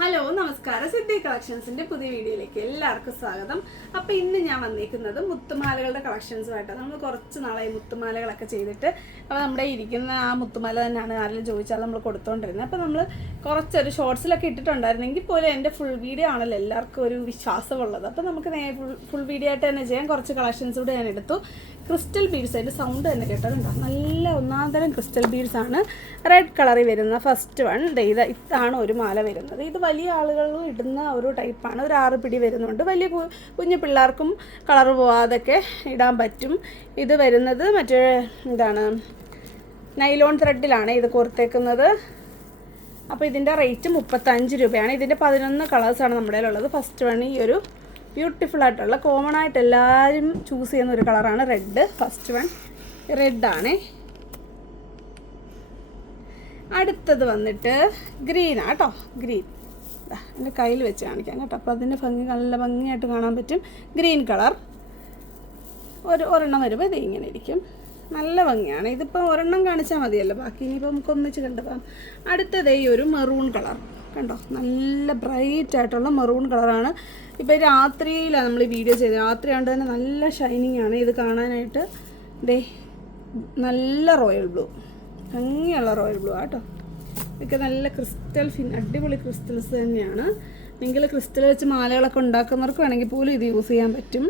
Hello നമസ്കാരം. സിദ്ധി കളക്ഷൻസിന്റെ പുതിയ വീഡിയോയിലേക്ക് എല്ലാവർക്കും സ്വാഗതം. അപ്പൊ ഇന്ന് ഞാൻ വന്നിരിക്കുന്നത് മുത്തുമാലകളുടെ കളക്ഷൻസുമായിട്ടാണ്. നമ്മൾ കുറച്ച് നാളായി മുത്തുമാലകളൊക്കെ ചെയ്തിട്ട് അപ്പോൾ നമ്മുടെ ഇരിക്കുന്ന ആ മുത്തുമാല തന്നെയാണ് ആരെങ്കിലും ചോദിച്ചാൽ നമ്മൾ കൊടുത്തോണ്ടിരുന്നത് അപ്പോൾ നമ്മൾ കുറച്ചൊരു ഷോർട്സിലൊക്കെ ഇട്ടിട്ടുണ്ടായിരുന്നെങ്കിൽ പോലും എന്റെ ഫുൾ വീഡിയോ ആണല്ലോ എല്ലാവർക്കും ഒരു വിശ്വാസമുള്ളത്. അപ്പോൾ നമുക്ക് ഫുൾ ഫുൾ വീഡിയോ ആയിട്ട് തന്നെ ചെയ്യാം. കുറച്ച് കളക്ഷൻസ് കൂടെ ഞാൻ എടുത്തു. ക്രിസ്റ്റൽ ബീഡ്സ് അതിന്റെ സൗണ്ട് തന്നെ കേട്ടതുണ്ടോ നല്ല ഒന്നാം തരം ക്രിസ്റ്റൽ ബീഡ്സ് ആണ് റെഡ് കളറിൽ വരുന്ന ഫസ്റ്റ് വൺ. ഇത് ഇതാണ് ഒരു മാല വരുന്നത്. ഇത് വലിയ ആളുകളും ഇടുന്ന ഒരു ടൈപ്പാണ്. ഒരു ആറ് പിടി വരുന്നുണ്ട്. വലിയ കുഞ്ഞു പിള്ളേർക്കും കളർ പോവാതൊക്കെ ഇടാൻ പറ്റും. ഇത് വരുന്നത് മറ്റേ എന്താണ് നൈലോൺ ത്രെഡിലാണ് ഇത് കോർത്തേക്കുന്നത്. അപ്പോൾ ഇതിന്റെ റേറ്റ് മുപ്പത്തഞ്ച് രൂപയാണ്. ഇതിന്റെ പതിനൊന്ന് കളേഴ്സാണ് നമ്മുടെ ഉള്ളത് ഫസ്റ്റ് വൺ ഈ ഒരു ബ്യൂട്ടിഫുൾ ആയിട്ടുള്ള കോമൺ ആയിട്ട് എല്ലാവരും ചൂസ് ചെയ്യുന്ന ഒരു കളറാണ് റെഡ് ഫസ്റ്റ് വൺ റെഡാണ് അടുത്തത് വന്നിട്ട് ഗ്രീനാട്ടോ ഗ്രീൻ എന്റെ കയ്യിൽ വെച്ച് കാണിക്കാം കേട്ടോ. അപ്പോൾ അതിന്റെ ഭംഗി നല്ല ഭംഗിയായിട്ട് കാണാൻ പറ്റും. ഗ്രീൻ കളർ ഒരു ഒരെണ്ണം വരുമ്പോൾ ഇത് ഇങ്ങനെ ഇരിക്കും. നല്ല ഭംഗിയാണ്. ഇതിപ്പോൾ ഒരെണ്ണം കാണിച്ചാൽ മതിയല്ലോ. ബാക്കി ഇനിയിപ്പോൾ നമുക്ക് ഒന്നിച്ച് കണ്ടുപോകാം അടുത്തത് ഈ ഒരു മെറൂൺ കളർ കണ്ടോ? നല്ല ബ്രൈറ്റ് ആയിട്ടുള്ള മെറൂൺ കളറാണ് ഇപ്പോൾ രാത്രിയിലാണ് നമ്മൾ വീഡിയോ ചെയ്തത്. രാത്രി ആയതുകൊണ്ട് തന്നെ നല്ല ഷൈനിങ് ആണ്. ഇത് കാണാനായിട്ട് ദേ നല്ല റോയൽ ബ്ലൂ ഭംഗിയുള്ള റോയൽ ബ്ലൂ ആട്ടോ ഇതൊക്കെ നല്ല ക്രിസ്റ്റൽ ഫിൻ അടിപൊളി ക്രിസ്റ്റൽസ് തന്നെയാണ്. നിങ്ങൾ ക്രിസ്റ്റൽ വെച്ച് മാലകളൊക്കെ ഉണ്ടാക്കുന്നവർക്ക് വേണമെങ്കിൽ പോലും ഇത് യൂസ് ചെയ്യാൻ പറ്റും.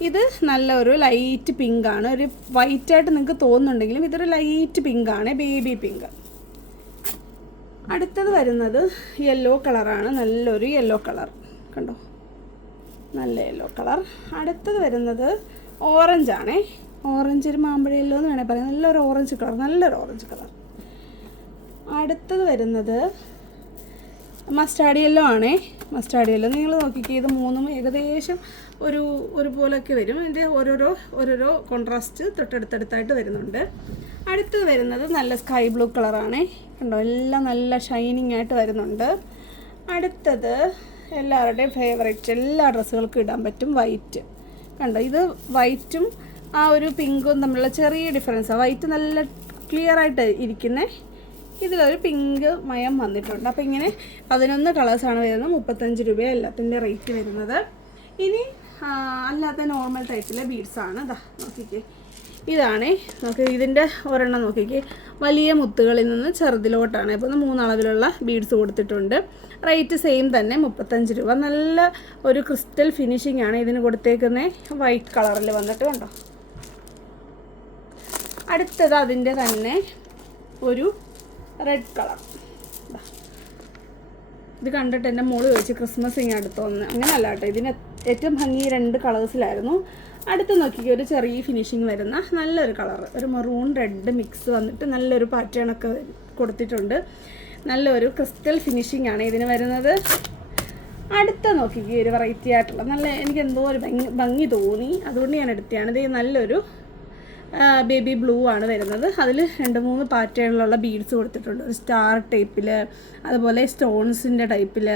ഇത് നല്ല ഒരു ലൈറ്റ് പിങ്ക് ആണ്. ഒരു വൈറ്റ് ആയിട്ട് നിങ്ങൾക്ക് തോന്നുന്നുണ്ടെങ്കിലും ഇതൊരു ലൈറ്റ് പിങ്ക് ആണ് ബേബി പിങ്ക്. അടുത്തത് വരുന്നത് യെല്ലോ കളറാണ് നല്ലൊരു യെല്ലോ കളർ കണ്ടോ? നല്ല യെല്ലോ കളർ അടുത്തത് വരുന്നത് ഓറഞ്ച് ആണേ. ഓറഞ്ച് ഒരു മാമ്പഴ യെല്ലോ എന്ന് വേണേൽ പറയാം. നല്ലൊരു ഓറഞ്ച് കളർ നല്ലൊരു ഓറഞ്ച് കളർ അടുത്തത് വരുന്നത് മസ്റ്റാർഡ് യെല്ലോ ആണേ. മസ്റ്റാർഡ് യെല്ലോ നിങ്ങൾ നോക്കിക്കേ ഇത് മൂന്നും ഏകദേശം ഒരു ഒരുപോലൊക്കെ വരും. ഇതിന്റെ ഓരോരോ ഓരോരോ കോൺട്രാസ്റ്റ് തൊട്ടടുത്തടുത്തായിട്ട് വരുന്നുണ്ട്. അടുത്തത് വരുന്നത് നല്ല സ്കൈ ബ്ലൂ കളറാണേ കണ്ടോ എല്ലാം നല്ല ഷൈനിങ് ആയിട്ട് വരുന്നുണ്ട്. അടുത്തത് എല്ലാവരുടെയും ഫേവറേറ്റ് എല്ലാ ഡ്രസ്സുകൾക്കും ഇടാൻ പറ്റും വൈറ്റ് കണ്ടോ ഇത് വൈറ്റും ആ ഒരു പിങ്കും തമ്മിലുള്ള ചെറിയ ഡിഫറൻസാണ് വൈറ്റ് നല്ല ക്ലിയർ ആയിട്ട് ഇരിക്കുന്നേ. ഇതിലൊരു പിങ്ക് മയം വന്നിട്ടുണ്ട്. അപ്പോൾ ഇങ്ങനെ പതിനൊന്ന് കളേഴ്സാണ് വരുന്നത്. മുപ്പത്തഞ്ച് രൂപ എല്ലാത്തിന്റെ റേറ്റ് വരുന്നത്. ഇനി അല്ലാത്ത നോർമൽ ടൈപ്പിലെ ബീഡ്സാണ് ഇതാ നോക്കിക്കേ. ഇതാണേ. നോക്കി ഇതിന്റെ ഒരെണ്ണം നോക്കിക്കേ. വലിയ മുത്തുകളിൽ നിന്ന് ചെറുതിലോട്ടാണ്. ഇപ്പോൾ മൂന്നളവിലുള്ള ബീഡ്സ് കൊടുത്തിട്ടുണ്ട്. റേറ്റ് സെയിം തന്നെ മുപ്പത്തഞ്ച് രൂപ. നല്ല ഒരു ക്രിസ്റ്റൽ ഫിനിഷിംഗ് ആണ് ഇതിന് കൊടുത്തേക്കുന്നത് വൈറ്റ് കളറിൽ വന്നിട്ട് കണ്ടോ? അടുത്തത് അതിന്റെ തന്നെ ഒരു റെഡ് കളർ ഇത് കണ്ടിട്ട് എന്റെ മോൾ ചോദിച്ചു ക്രിസ്മസ് ഇങ്ങനെ അടുത്തോന്ന്. അങ്ങനെയല്ല കേട്ടോ ഇതിന് ഏറ്റവും ഭംഗി രണ്ട് കളേഴ്സിലായിരുന്നു അടുത്ത് നോക്കിക്കോ ഒരു ചെറിയ ഫിനിഷിങ് വരുന്ന നല്ലൊരു കളർ ഒരു മെറൂൺ റെഡ് മിക്സ് വന്നിട്ട് നല്ലൊരു പാറ്റേൺ ഒക്കെ കൊടുത്തിട്ടുണ്ട്. നല്ലൊരു ക്രിസ്റ്റൽ ഫിനിഷിംഗ് ആണ് ഇതിന് വരുന്നത്. അടുത്ത നോക്കിക്കുക ഒരു വെറൈറ്റി ആയിട്ടുള്ള. നല്ല എനിക്ക് എന്തോ ഒരു ഭംഗി ഭംഗി തോന്നി. അതുകൊണ്ട് ഞാൻ എടുത്തതാണ്. ഇത് നല്ലൊരു ബേബി ബ്ലൂ ആണ് വരുന്നത്. അതിൽ രണ്ട് മൂന്ന് പാറ്റേണിലുള്ള ബീഡ്സ് കൊടുത്തിട്ടുണ്ട്. ഒരു സ്റ്റാർ ടൈപ്പിൽ അതുപോലെ സ്റ്റോൺസിന്റെ ടൈപ്പിൽ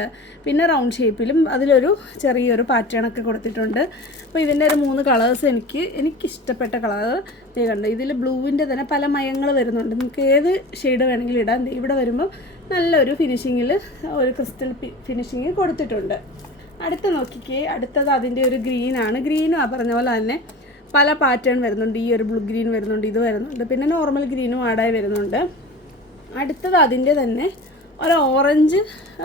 പിന്നെ റൗണ്ട് ഷേപ്പിലും അതിലൊരു ചെറിയൊരു പാറ്റേണൊക്കെ കൊടുത്തിട്ടുണ്ട്. അപ്പോൾ ഇതിന്റെ ഒരു മൂന്ന് കളേഴ്സ് എനിക്ക് എനിക്ക് ഇഷ്ടപ്പെട്ട കളർ കണ്ടു ഇതിൽ ബ്ലൂവിന്റെ തന്നെ പല മയങ്ങൾ വരുന്നുണ്ട്. നിങ്ങൾക്ക് ഏത് ഷെയ്ഡ് വേണമെങ്കിലും ഇടാം. ഇവിടെ വരുമ്പോൾ നല്ലൊരു ഫിനിഷിങ്ങിൽ ഒരു ക്രിസ്റ്റൽ ഫിനിഷിങ് കൊടുത്തിട്ടുണ്ട്. അടുത്ത നോക്കിക്കേ അടുത്തത് അതിന്റെ ഒരു ഗ്രീനാണ്. ഗ്രീനും ആ പറഞ്ഞ പോലെ തന്നെ പല പാറ്റേൺ വരുന്നുണ്ട്. ഈ ഒരു ബ്ലൂ ഗ്രീൻ വരുന്നുണ്ട് ഇത് വരുന്നുണ്ട്. പിന്നെ നോർമൽ ഗ്രീനും ആഡായി വരുന്നുണ്ട്. അടുത്തത് അതിന്റെ തന്നെ ഒരു ഓറഞ്ച്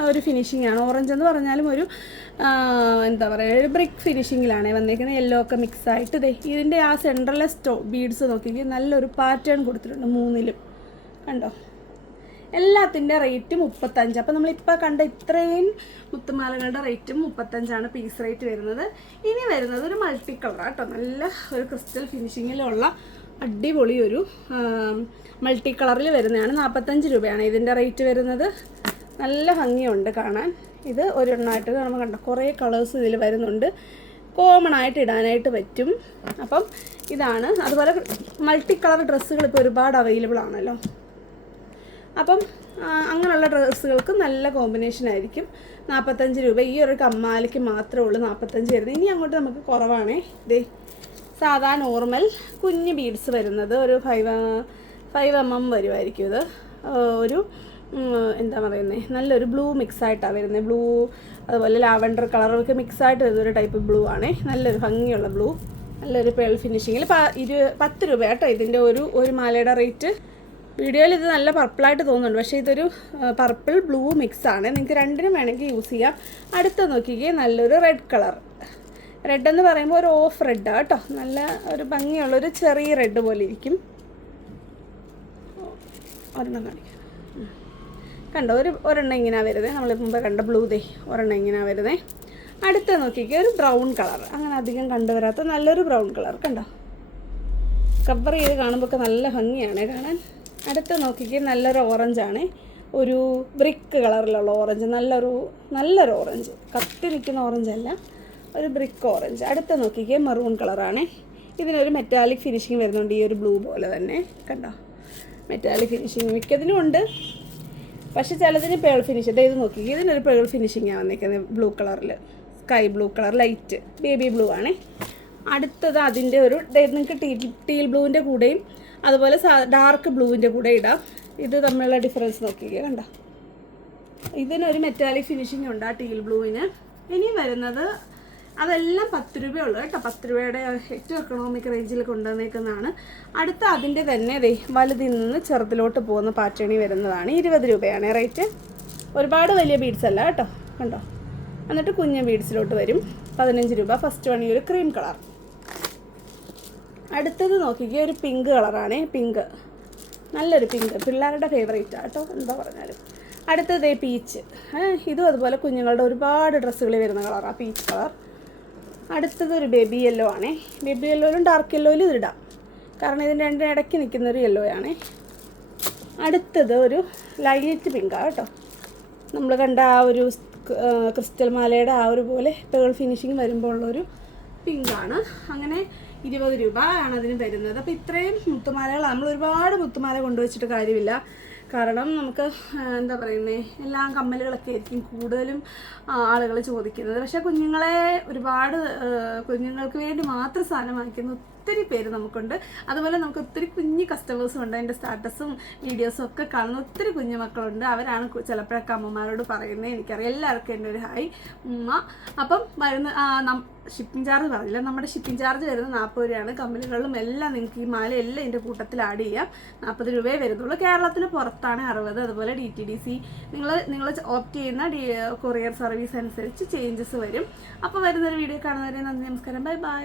ഒരു ഫിനിഷിംഗ് ആണ്. ഓറഞ്ച് എന്ന് പറഞ്ഞാലും ഒരു എന്താ പറയുക ഒരു ബ്രിക്ക് ഫിനിഷിങ്ങിലാണ് വന്നേക്കുന്നത്. യെല്ലോ ഒക്കെ മിക്സ് ആയിട്ട് ദേ ഇതിന്റെ ആ സെൻട്രലെ സ്റ്റോ ബീഡ്സ് നോക്കിയെങ്കിൽ നല്ലൊരു പാറ്റേൺ കൊടുത്തിട്ടുണ്ട് മൂന്നിലും. കണ്ടോ? എല്ലാത്തിന്റെ റേറ്റ് മുപ്പത്തഞ്ച്. അപ്പോൾ നമ്മളിപ്പോൾ കണ്ട ഇത്രയും മുത്തുമാലകളുടെ റേറ്റും മുപ്പത്തഞ്ചാണ് പീസ് റേറ്റ് വരുന്നത്. ഇനി വരുന്നത് ഒരു മൾട്ടി കളർ കേട്ടോ. നല്ല ഒരു ക്രിസ്റ്റൽ ഫിനിഷിങ്ങിലുള്ള അടിപൊളി ഒരു മൾട്ടി കളറിൽ വരുന്നതാണ്. നാൽപ്പത്തഞ്ച് രൂപയാണ് ഇതിന്റെ റേറ്റ് വരുന്നത്. നല്ല ഭംഗിയുണ്ട് കാണാൻ. ഇത് ഒരെണ്ണമായിട്ട് നമ്മൾ കണ്ട കുറേ കളേഴ്സ് ഇതിൽ വരുന്നുണ്ട്. കോമൺ ആയിട്ട് ഇടാനായിട്ട് പറ്റും. അപ്പം ഇതാണ്. അതുപോലെ മൾട്ടി കളർ ഡ്രസ്സുകൾ ഇപ്പോൾ ഒരുപാട് അവൈലബിൾ ആണല്ലോ. അപ്പം അങ്ങനെയുള്ള ഡ്രസ്സുകൾക്ക് നല്ല കോമ്പിനേഷൻ ആയിരിക്കും. നാൽപ്പത്തഞ്ച് രൂപ. ഈ ഒരു കമ്മാലിക്ക് മാത്രമേ ഉള്ളൂ നാൽപ്പത്തഞ്ച് വരുന്നത്. ഇനി അങ്ങോട്ട് നമുക്ക് കുറവാണേ. ഇതേ സാധാ നോർമൽ കുഞ്ഞ് ബീഡ്സ് വരുന്നത് ഒരു ഫൈവ് ഫൈവ് എം എം വരുമായിരിക്കും ഇത്. ഒരു എന്താ പറയുന്നത് നല്ലൊരു ബ്ലൂ മിക്സ് ആയിട്ടാണ് വരുന്നത് ബ്ലൂ അതുപോലെ ലാവൻഡർ കളറൊക്കെ മിക്സ് ആയിട്ട് വരുന്ന ഒരു ടൈപ്പ് ബ്ലൂ ആണേ. നല്ലൊരു ഭംഗിയുള്ള ബ്ലൂ നല്ലൊരു പേൾ ഫിനിഷിങ്ങിൽ ഇരു പത്ത് രൂപ കേട്ടോ ഇതിന്റെ ഒരു ഒരു മാലയുടെ റേറ്റ് വീഡിയോയിൽ ഇത് നല്ല പർപ്പിളായിട്ട് തോന്നുന്നുണ്ട്. പക്ഷേ ഇതൊരു പർപ്പിൾ ബ്ലൂ മിക്സ് ആണ്. നിങ്ങൾക്ക് രണ്ടിനും വേണമെങ്കിൽ യൂസ് ചെയ്യാം. അടുത്ത നോക്കിക്കേ നല്ലൊരു റെഡ് കളർ റെഡ് എന്ന് പറയുമ്പോൾ ഒരു ഓഫ് റെഡാണ് കേട്ടോ. നല്ല ഒരു ഭംഗിയുള്ള ഒരു ചെറിയ റെഡ് പോലെ ഇരിക്കും. ഒരെണ്ണം കാണിക്കാം. കണ്ടോ ഒരു ഒരെണ്ണം ഇങ്ങനെയാണ് വരുന്നത് നമ്മൾ മുമ്പ് കണ്ട ബ്ലൂ ദേ ഒരെണ്ണം ഇങ്ങനെയാണ് വരുന്നത് അടുത്ത നോക്കിക്കേ ഒരു ബ്രൗൺ കളർ അങ്ങനെ അധികം കണ്ടുവരാത്ത നല്ലൊരു ബ്രൗൺ കളർ കണ്ടോ? കവർ ചെയ്ത് കാണുമ്പോൾ നല്ല ഭംഗിയാണ് കാണാൻ. അടുത്ത നോക്കിക്ക് നല്ലൊരു ഓറഞ്ചാണ്. ഒരു ബ്രിക്ക് കളറിലുള്ള ഓറഞ്ച്. നല്ലൊരു നല്ലൊരു ഓറഞ്ച്. കത്തി നിൽക്കുന്ന ഓറഞ്ച് അല്ല ഒരു ബ്രിക്ക് ഓറഞ്ച് അടുത്ത നോക്കിക്കേ മെറൂൺ കളറാണ്. ഇതിനൊരു മെറ്റാലിക് ഫിനിഷിങ് വരുന്നുണ്ട് ഈ ഒരു ബ്ലൂ പോലെ തന്നെ. കണ്ടോ? മെറ്റാലിക് ഫിനിഷിങ് മിക്കതിനും ഉണ്ട്. പക്ഷെ ചിലതിന് പേൾ ഫിനിഷ് ഇത് നോക്കി ഇതിനൊരു പേൾ ഫിനിഷിങ്ങാണ് വന്നിരിക്കുന്നത് ബ്ലൂ കളറിൽ sky blue colour light baby blue ആണ്. അടുത്തത് അതിന്റെ ഒരു നിങ്ങൾക്ക് ടീ ടീൽ ബ്ലൂവിന്റെ കൂടെയും അതുപോലെ ഡാർക്ക് ബ്ലൂവിന്റെ കൂടെ ഇടാം. ഇത് തമ്മിലുള്ള ഡിഫറൻസ് നോക്കിക്കുക കണ്ട? ഇതിനൊരു മെറ്റാലിക് ഫിനിഷിംഗ് ഉണ്ട് ആ ടീൽ ബ്ലൂവിന്. ഇനി വരുന്നത് അതെല്ലാം പത്ത് രൂപയുള്ളൂ കേട്ടോ. പത്ത് രൂപയുടെ ഏറ്റവും എക്കണോമിക് റേഞ്ചിൽ കൊണ്ടുവന്നേക്കുന്നതാണ്. അടുത്ത അതിന്റെ തന്നെ ദേ വലുതിൽ നിന്ന് ചെറുതിലോട്ട് പോകുന്ന പാറ്റേണി വരുന്നതാണ്. ഇരുപത് രൂപയാണ് റേറ്റ്. ഒരുപാട് വലിയ ബീഡ്സ് അല്ല കേട്ടോ. കണ്ടോ? എന്നിട്ട് കുഞ്ഞ് ബീഡ്സിലോട്ട് വരും. പതിനഞ്ച് രൂപ. ഫസ്റ്റ് വൺ ഒരു ക്രീം കളർ അടുത്തത് നോക്കിക്കുക ഒരു പിങ്ക് കളറാണ് പിങ്ക് നല്ലൊരു പിങ്ക് പിള്ളേരുടെ ഫേവറേറ്റ് കേട്ടോ എന്താ പറഞ്ഞാലും. അടുത്തത് പീച്ച് ഇതും അതുപോലെ കുഞ്ഞുങ്ങളുടെ ഒരുപാട് ഡ്രസ്സുകൾ വരുന്ന കളറാണ് പീച്ച് കളർ അടുത്തത് ഒരു ബേബി യെല്ലോ ആണേ. ബേബി യെല്ലോയിലും ഡാർക്ക് യെല്ലോയിലും ഇതിടാം കാരണം ഇതിന്റെ രണ്ടിന് ഇടയ്ക്ക് നിൽക്കുന്ന ഒരു യെല്ലോ ആണേ. അടുത്തത് ഒരു ലൈറ്റ് പിങ്കാണ് കേട്ടോ. നമ്മൾ കണ്ട ആ ഒരു ക്രിസ്റ്റൽ മാലയുടെ ആ ഒരു പോലെ പേൾ ഫിനിഷിങ് വരുമ്പോൾ ഉള്ളൊരു പിങ്കാണ് അങ്ങനെ ഇരുപത് രൂപ ആണ് അതിന് തരുന്നത്. അപ്പോൾ ഇത്രയും മുത്തുമാലകൾ നമ്മൾ ഒരുപാട് മുത്തുമാല കൊണ്ടുവച്ചിട്ട് കാര്യമില്ല. കാരണം നമുക്ക് എന്താ പറയുന്നത് എല്ലാം കമ്മലുകളൊക്കെ ആയിരിക്കും കൂടുതലും ആളുകൾ ചോദിക്കുന്നത്. പക്ഷേ കുഞ്ഞുങ്ങളെ ഒരുപാട് കുഞ്ഞുങ്ങൾക്ക് വേണ്ടി മാത്രം സാധനം വാങ്ങിക്കുന്ന ഒത്തിരി പേര് നമുക്കുണ്ട്. അതുപോലെ നമുക്ക് ഒത്തിരി കുഞ്ഞു കസ്റ്റമേഴ്സും ഉണ്ട്. എന്റെ സ്റ്റാറ്റസും വീഡിയോസും ഒക്കെ കാണുന്ന ഒത്തിരി കുഞ്ഞു മക്കളുണ്ട്. അവരാണ് ചിലപ്പോഴൊക്കെ അമ്മമാരോട് പറയുന്നത്. എനിക്കറിയാം. എല്ലാവർക്കും എന്റെ ഒരു ഹായ് ഉമ്മ. അപ്പം വരുന്ന ഷിപ്പിംഗ് ചാർജ് പറഞ്ഞില്ല നമ്മുടെ ഷിപ്പിംഗ് ചാർജ് വരുന്നത് നാൽപ്പത് രൂപയാണ്. കമ്പനികളിലും എല്ലാം നിങ്ങൾക്ക് ഈ മാല എല്ലാം ഇതിന്റെ കൂട്ടത്തിൽ ആഡ് ചെയ്യാം. നാൽപ്പത് രൂപയെ വരുന്നുള്ളൂ. കേരളത്തിന് പുറത്താണ് അറുപത്. അതുപോലെ ഡി ടി ഡി സി നിങ്ങൾ നിങ്ങൾ ഓപ്റ്റ് ചെയ്യുന്ന കൊറിയർ സർവീസ് അനുസരിച്ച് ചേഞ്ചസ് വരും. അപ്പോൾ വരുന്നൊരു വീഡിയോ കാണുന്നവരെ നന്ദി നമസ്കാരം. Bye bye